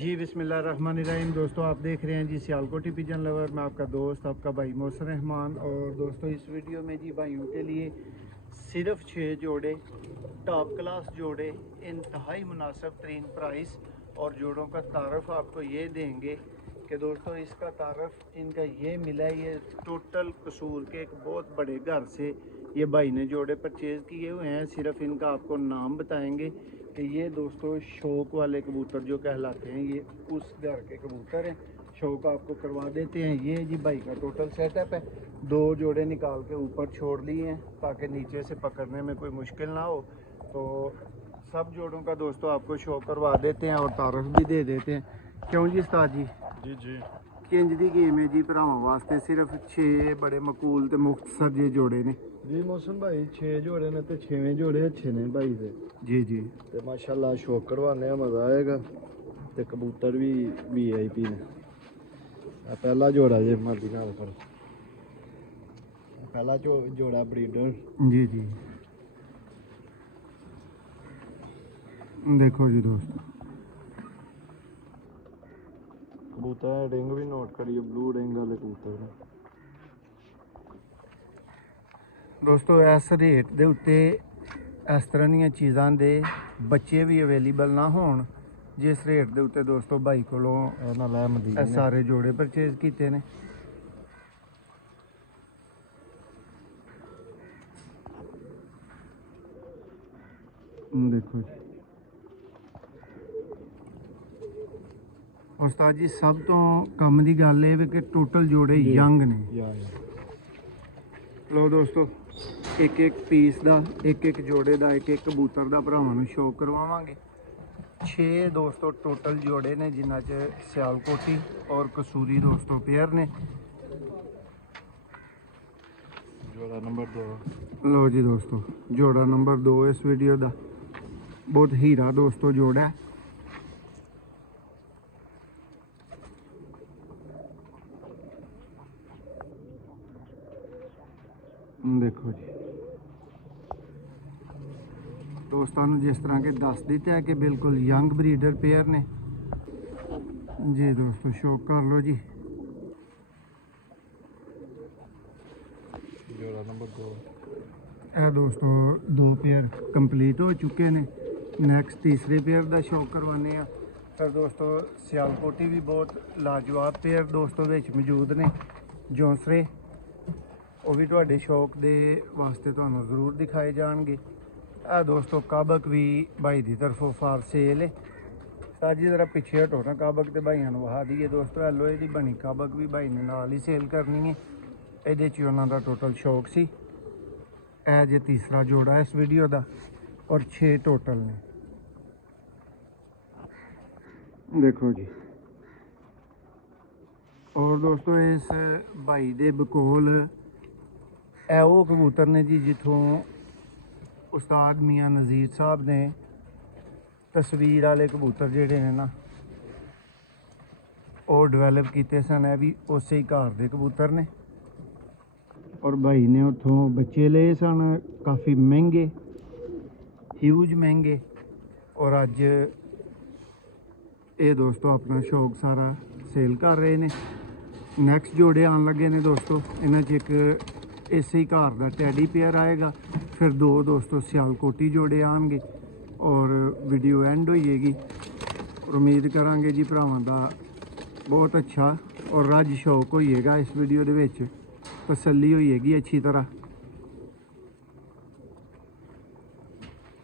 जी बिस्मिल्लाहिर्रहमानिर्रहीम। दोस्तों आप देख रहे हैं जी सियालकोटी पिजन लवर। मैं आपका दोस्त आपका भाई मोहसिन रहमान। और दोस्तों इस वीडियो में जी भाइयों के लिए सिर्फ 6 जोड़े टॉप क्लास जोड़े इंतहाई मुनासिब तरीन प्राइस और जोड़ों का तारफ़ आपको ये देंगे कि दोस्तों इसका तारफ़ इनका ये मिला है। ये टोटल कसूर के एक बहुत बड़े घर से ये भाई ने जोड़े परचेज़ किए हुए हैं। सिर्फ इनका आपको नाम बताएंगे कि ये दोस्तों शौक वाले कबूतर जो कहलाते हैं, ये उस घर के कबूतर हैं। शौक आपको करवा देते हैं। ये जी भाई का टोटल सेटअप है। 2 जोड़े निकाल के ऊपर छोड़ लिए हैं ताकि नीचे से पकड़ने में कोई मुश्किल ना हो। तो सब जोड़ों का दोस्तों आपको शो करवा देते हैं और तारफ़ भी दे देते हैं। क्यों जी उस्ताद जी? जी जी किंज दी गेम है जी भरावां वास्ते सिर्फ 6 बड़े मकूल ते मुख्तसर जे जोड़े ने जी मोहसिन भाई 6 जोड़े ने तो 6वें जोड़े अच्छे ने भाई से जी जी। ते माशाल्लाह शौक करवाने मज़ा आएगा ते कबूतर भी VIP ने। पहला जोड़ा जे मर्जी नाल करो। पहला जोड़ा ब्रीडर। जी जी देखो जी दोस्तों, कबूतर रिंग भी नोट करिए, ब्लू रिंग वाले कबूतर ने। दोस्तों इस रेट दे उत्ते इस तरह दी चीज़ां दे बच्चे भी अवेलेबल ना होण जिस रेट दे उत्ते दोस्तों भाई कोलों सारे जोड़े परचेज कीते ने। देखो जी उस्ताद जी, सब तो कम की गल है कि टोटल जोड़े यंग ने। लो दोस्तों, एक एक पीस का एक एक जोड़े का एक एक कबूतर का भरावां नूं शो करवावांगे। 6 दोस्तों टोटल जोड़े ने जिन्हां च सियालकोटी और कसूरी दोस्तों पेयर ने। जोड़ा नंबर 2। लो जी दोस्तों, जोड़ा नंबर 2 इस वीडियो का बहुत हीरा दोस्तों जोड़ा है। देखो जी दोस्तों जिस तरह के दस दिता है कि बिल्कुल यंग ब्रीडर पेयर ने जी। दोस्तों शो कर लो जी। जोड़ा नंबर 2 ए दोस्तों 2 पेयर कंप्लीट हो चुके हैं। नैक्सट तीसरे पेयर का शो करवाने आ। फिर दोस्तों सियालकोटी भी बहुत लाजवाब पेयर दोस्तों विच मौजूद ने। जौंसरे वो भी तुहाडे शौक दे वास्ते तुहानूं जरूर दिखाए जाएंगे। ए दोस्तों काबक भी भाई की तरफों फार सेल है। साजी जरा पिछे हटो ना, काबक तो भाइयों नूं वहा दीए। दोस्तों ए लोहे की बनी काबक भी भाई ने नाल ही सेल करनी है। ये उन्हों का टोटल शौक सी। ए जे तीसरा जोड़ा इस वीडियो का और 6 टोटल ने। देखो जी और दोस्तों इस भाई दे बकोल ए वो कबूतर ने जी जिथों उस्ताद मियाँ नज़ीर साहब ने तस्वीर वाले कबूतर जेडे ने ना वो डिवेलप किए सन। है भी उस ही घर के कबूतर ने और भाई ने उतों बच्चे ले सन काफ़ी महंगे, ह्यूज महंगे। और अज ये दोस्तों अपना शौक सारा सेल कर रहे हैं। नैक्सट जोड़े आन लगे ने दोस्तों। इन्हां च एक इस ही घर का टैडी पेयर आएगा। फिर 2 दोस्तों सियालकोटी जोड़े आएंगे और वीडियो एंड हो जाएगी। और उम्मीद करांगे जी भरावां दा बहुत अच्छा और रज शौक होइएगा। इस वीडियो दे विच तसल्ली होइएगी अच्छी तरह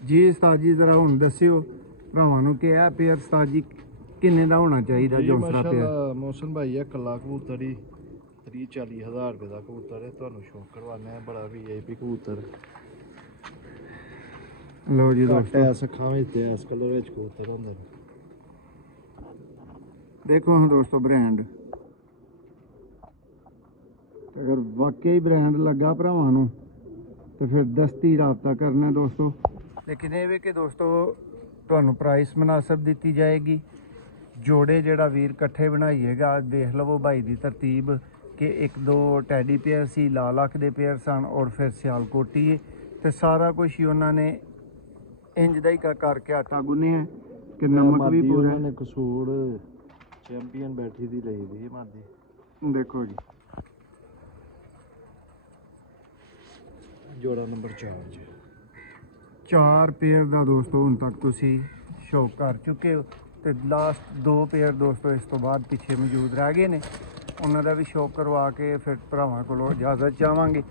जी। उस्ताद जी जरा हुण दस्सिओ भरावां नूं कि यह पेयर उस्ताद जी किन्ने दा होना चाहिए जौंसरा पेयर? मोहसिन भाई 1 लाख कबूतर ही 30-40 हज़ार रुपये का कबूतर है। तुहानूं शौक करवाने बड़ा VIP कबूतर है। लो जी दोस्तों, इस अखां विच इस कलर विच कबूतर होंदे ने। देखो हाँ दोस्तों ब्रांड अगर वाकई ब्रांड लगा भरावां नूं तो फिर दस्ती रबता करना दोस्तों। लेकिन ये भी कि दोस्तों तुहानूं प्राइस मुनासिब दी जाएगी। जोड़े जड़ा वीर कट्ठे बनाइएगा। देख लवो भाई की तरतीब कि 1-2 टैडी पेयर सी, लाल अख दे पेयर सन और फिर सियालकोटी है। तो सारा कुछ ही उन्होंने इंज दा ही करके आटा गुन्निया ਕਿ ਨਮਕ ਵੀ ਪੂਰਾ ਉਹਨਾਂ ਨੇ ਕਸੂਰ ਚੈਂਪੀਅਨ ਬੈਠੀ ਦੀ ਲਈ ਦੀ ਮਾਦੀ। ਦੇਖੋ ਜੀ ਜੋੜਾ ਨੰਬਰ 4 ਜੀ। 4 ਪੇਅਰ ਦਾ ਦੋਸਤੋ ਹੁਣ ਤੱਕ ਤੁਸੀਂ ਸ਼ੌਕ ਕਰ ਚੁੱਕੇ ਹੋ ਤੇ ਲਾਸਟ 2 ਪੇਅਰ ਦੋਸਤੋ ਇਸ ਤੋਂ ਬਾਅਦ ਪਿੱਛੇ ਮੌਜੂਦ ਰਹਿ ਗਏ ਨੇ, ਉਹਨਾਂ ਦਾ ਵੀ ਸ਼ੌਕ ਕਰਵਾ ਕੇ ਫਿਰ ਭਰਾਵਾਂ ਕੋਲੋਂ ਇਜਾਜ਼ਤ ਚਾਹਾਂਗੇ।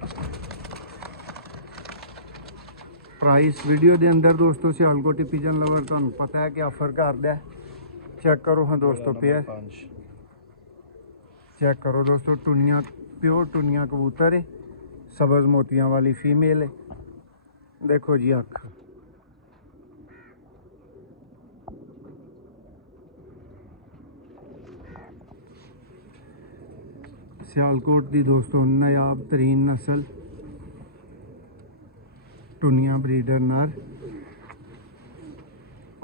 ਪ੍ਰਾਈਸ ਵੀਡੀਓ ਦੇ ਅੰਦਰ ਦੋਸਤੋ ਸਿਆਲਕੋਟੀ ਪਿਜਨ ਲਵਰ ਤੁਹਾਨੂੰ ਪਤਾ ਹੈ ਕਿ ਆਫਰ ਕਰਦਾ। ਚੈੱਕ ਕਰੋ ਹਾਂ ਦੋਸਤੋ ਪੇਅਰ, ਚੈੱਕ ਕਰੋ ਦੋਸਤੋ, ਟੁਨੀਆਂ ਪਿਓਰ ਟੁਨੀਆਂ ਕਬੂਤਰ ਹੈ, ਸਬਜ਼ ਮੋਤੀਆਂ ਵਾਲੀ ਫੀਮੇਲ ਹੈ। ਦੇਖੋ ਜੀ ਅੱਖ, ਸਿਆਲਕੋਟ ਦੀ ਦੋਸਤੋ ਨਾਯਾਬ ਤਰੀਨ ਨਸਲ ਟੁਨੀਆਂ ਬਰੀਡਰ ਨਰ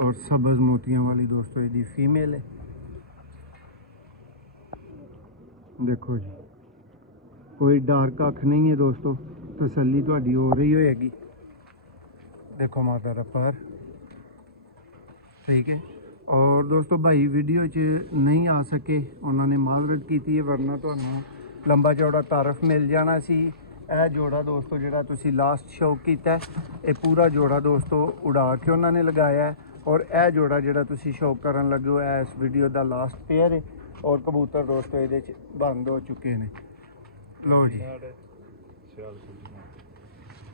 और सब्ज मोतियां वाली दोस्तों ये फीमेल है। देखो जी कोई डार्क अख नहीं है दोस्तों, तसल्ली थोड़ी हो रही होएगी। देखो माता दा पर, ठीक है। और दोस्तों भाई वीडियो च नहीं आ सके, उन्होंने माजरत की है, वरना तो लंबा चौड़ा तारफ मिल जाना सी। यह जोड़ा दोस्तों जिहड़ा तुसी लास्ट शौक कीता है, ये पूरा जोड़ा दोस्तों उड़ा के उन्होंने लगाया है। और यह जोड़ा जिहड़ा तुसी शौक करन लगे हो, इस वीडियो का लास्ट पेयर है। और कबूतर दोस्तों ये बंद हो चुके हैं। लो जी,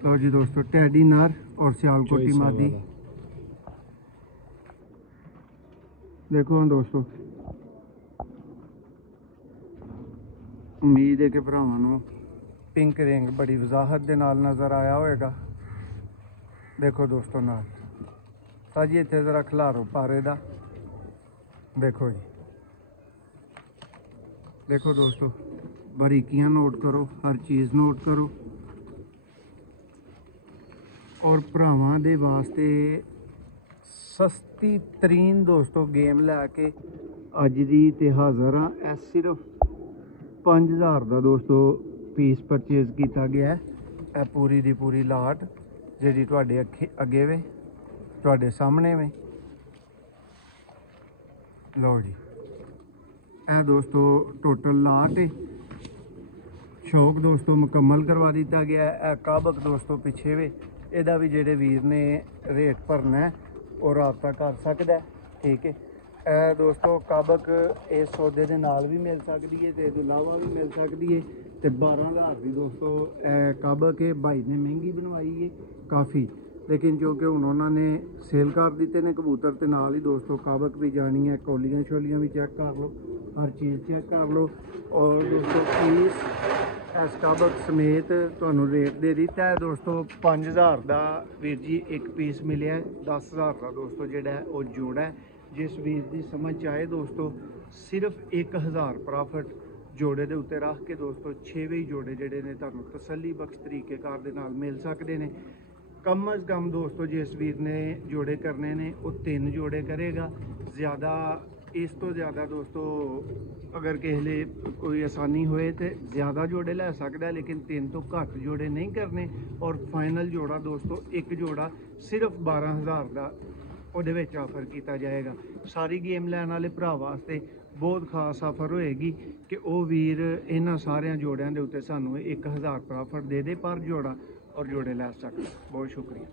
लो जी दोस्तों टैडी नर और सियालकोटी मादी। देखो हाँ दोस्तों, उम्मीद है कि भरावां नूं पिंक रिंग बड़ी वजाहत दे नाल नज़र आया होएगा। देखो दोस्तों नाल ताजी इत्थे जरा खिलारो पारे दा। देखो जी, देखो दोस्तों बारीकियां नोट करो, हर चीज़ नोट करो। और भरावां दे वास्ते सस्ती तरीन दोस्तों गेम लैके अज दी ते हाज़र हाँ। ए सिर्फ 5000 का दोस्तों पीस परचेज किया गया है। ए पूरी दी पूरी लाट जी तुहाडे अगे वे तुहाडे सामने में। लो जी ए दोस्तों टोटल लाट है। शौक दोस्तों मुकम्मल करवा दिता गया है। काबक दोस्तों पिछे वे, ਇਹਦਾ भी जेडे वीर ने रेट भरना है और राबता कर सकता है, ठीक है। दोस्तों काबक इस सौदे के नाल भी मिल सकती है, तो इलावा भी मिल सकती है। तो 12000 की दोस्तों काबक है, भाई ने महंगी बनवाई है काफ़ी, लेकिन जो कि उन्होंने सेल कर दिते ने कबूतर, तो नाल ही दोस्तों काबक भी जानी है। कोलियां शोलियां भी चेक कर लो, हर चीज़ चेक कर लो। और दोस्तों फीस इस काबक समेत तुहानू रेट दे दिता है दोस्तों 5000 का वीर जी एक पीस मिले। 10000 का दोस्तों जिहड़ा है वो जोड़ा है। जिस वीर की समझ आए दोस्तों सिर्फ 1000 प्रॉफिट जोड़े के उत्ते रख के दोस्तों 6 ही जोड़े जिहड़े ने तुहानू तसल्ली बख्श तरीके कार दे नाल मिल सकते हैं। कम अज़ कम दोस्तों जिस वीर ने जोड़े करने ने वो 3 जोड़े करेगा। ज़्यादा इस तो ज़्यादा दोस्तों अगर किसी लिए कोई आसानी होए तो ज़्यादा जोड़े लै सकता है, लेकिन 3 तो घट जोड़े नहीं करने। और फाइनल जोड़ा दोस्तों एक जोड़ा सिर्फ 12000 का ਉਹਦੇ ਵਿੱਚ ਆਫਰ ਕੀਤਾ ਜਾਏਗਾ। ਸਾਰੀ ਗੇਮ ਲੈਣ ਵਾਲੇ ਭਰਾ ਵਾਸਤੇ ਬਹੁਤ ਖਾਸ ਆਫਰ ਹੋਏਗੀ ਕਿ ਉਹ ਵੀਰ ਇਹਨਾਂ ਸਾਰਿਆਂ ਜੋੜਿਆਂ ਦੇ ਉੱਤੇ ਸਾਨੂੰ 1000 ਪ੍ਰੋਫਿਟ ਦੇ ਦੇ ਪਰ ਜੋੜਾ ਔਰ ਜੋੜੇ ਲੈ ਸਕਦਾ। ਬਹੁਤ ਸ਼ੁਕਰੀਆ।